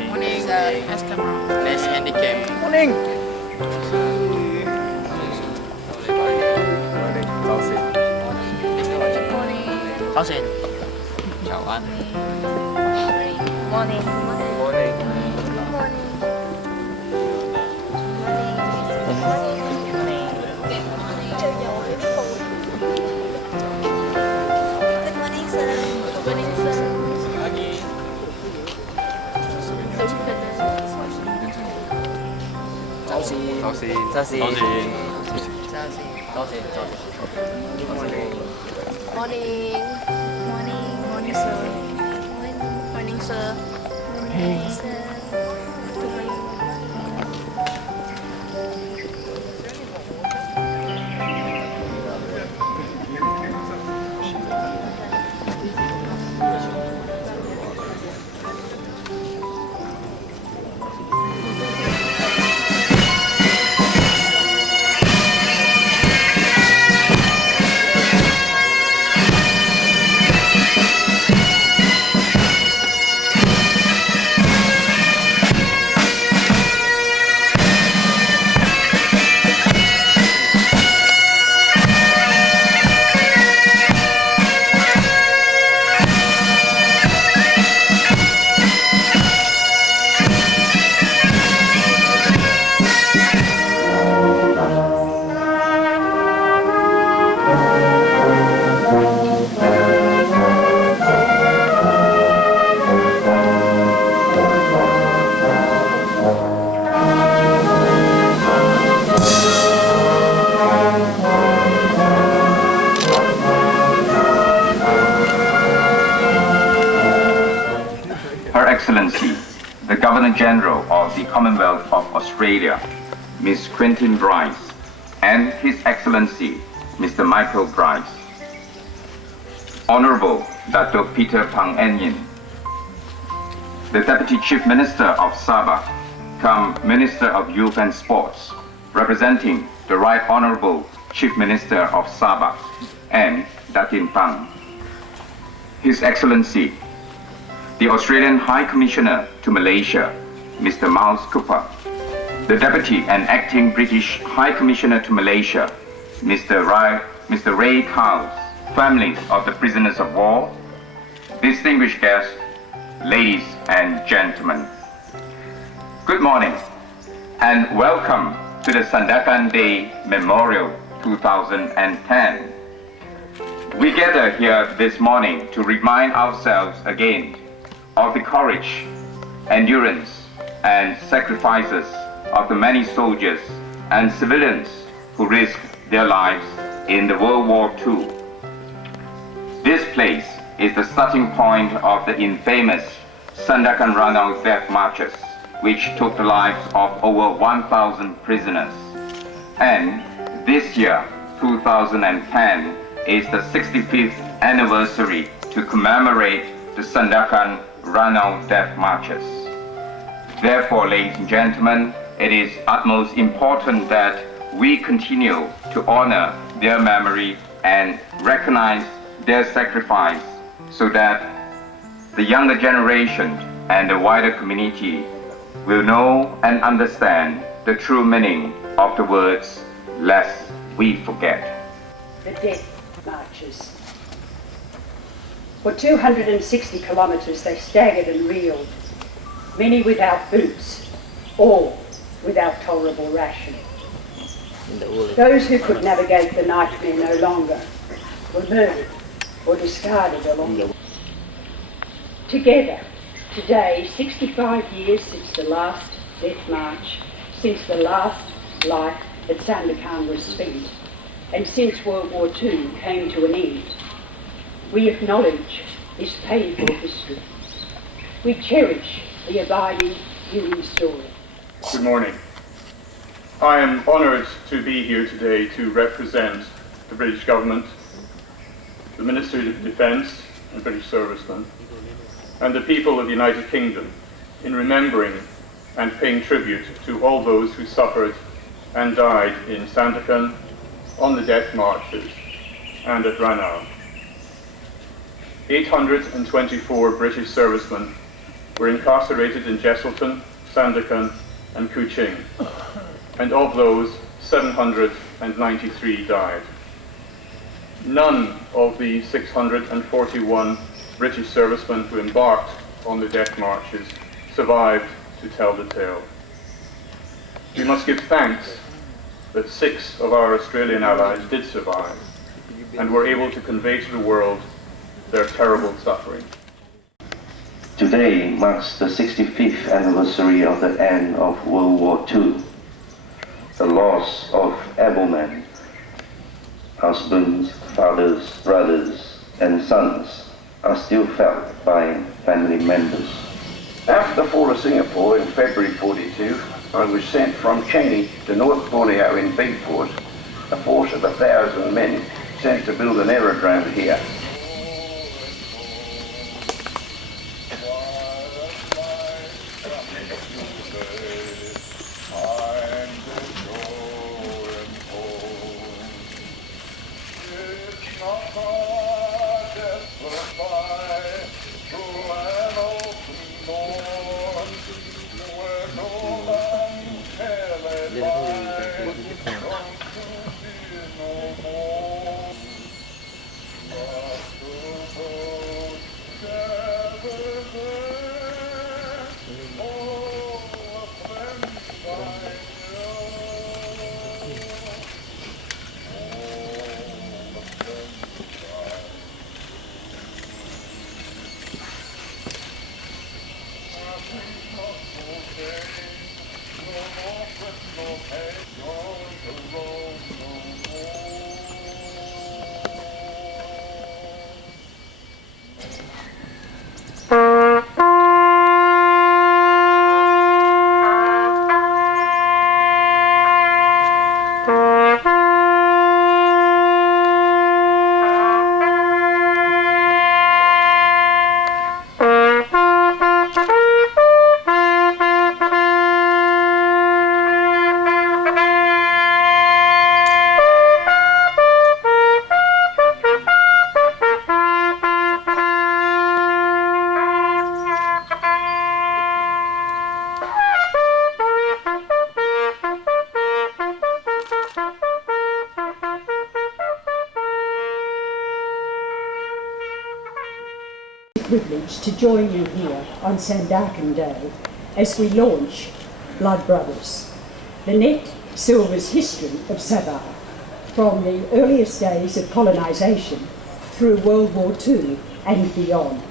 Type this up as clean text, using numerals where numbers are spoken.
sir. Morning. Let's come on. Let's end the game. Morning. Chào xin. Chào anh. Morning. Morning. Morning, sir. Morning, sir. Morning, sir. Her Excellency, the Governor-General of the Commonwealth of Australia, Ms. Quentin Bryce, and His Excellency, Mr. Michael Bryce. Honorable Dr. Peter Pang Enyin, the Deputy Chief Minister of Sabah, cum Minister of Youth and Sports, representing the Right Honorable Chief Minister of Sabah, and Datin Pang. His Excellency, the Australian High Commissioner to Malaysia, Mr. Miles Cooper, the Deputy and Acting British High Commissioner to Malaysia, Mr. Ray Cowles, families of the prisoners of war, distinguished guests, ladies and gentlemen. Good morning and welcome to the Sandakan Day Memorial 2010. We gather here this morning to remind ourselves again of the courage, endurance, and sacrifices of the many soldiers and civilians who risked their lives in the World War II. This place is the starting point of the infamous Sandakan-Ranau death marches, which took the lives of over 1,000 prisoners. And this year, 2010, is the 65th anniversary to commemorate the Sandakan-Ranau death marches. Therefore, ladies and gentlemen, it is utmost important that we continue to honor their memory and recognize their sacrifice so that the younger generation and the wider community will know and understand the true meaning of the words, lest we forget. The death marches. For 260 kilometres they staggered and reeled, many without boots, all without tolerable ration. Those who could navigate the nightmare no longer were murdered or discarded along the way. Together, today, 65 years since the last death march, since the last life at Sandakan was spent, and since World War II came to an end, we acknowledge this painful history. We cherish the abiding human story. Good morning. I am honoured to be here today to represent the British government, the Ministry of Defence and British servicemen, and the people of the United Kingdom in remembering and paying tribute to all those who suffered and died in Sandakan, on the death marches, and at Ranau. 824 British servicemen were incarcerated in Jesselton, Sandakan, and Kuching, and of those, 793 died. None of the 641 British servicemen who embarked on the death marches survived to tell the tale. We must give thanks that 6 of our Australian allies did survive and were able to convey to the world their terrible suffering. Today marks the 65th anniversary of the end of World War II. The loss of able men, husbands, fathers, brothers, and sons are still felt by family members. After the fall of Singapore in February 42, I was sent from Changi to North Borneo in Beigport, a force of 1,000 men sent to build an aerodrome here. Privilege to join you here on Sandakan Day as we launch Blood Brothers, the net silver's history of Sabah, from the earliest days of colonisation through World War II and beyond.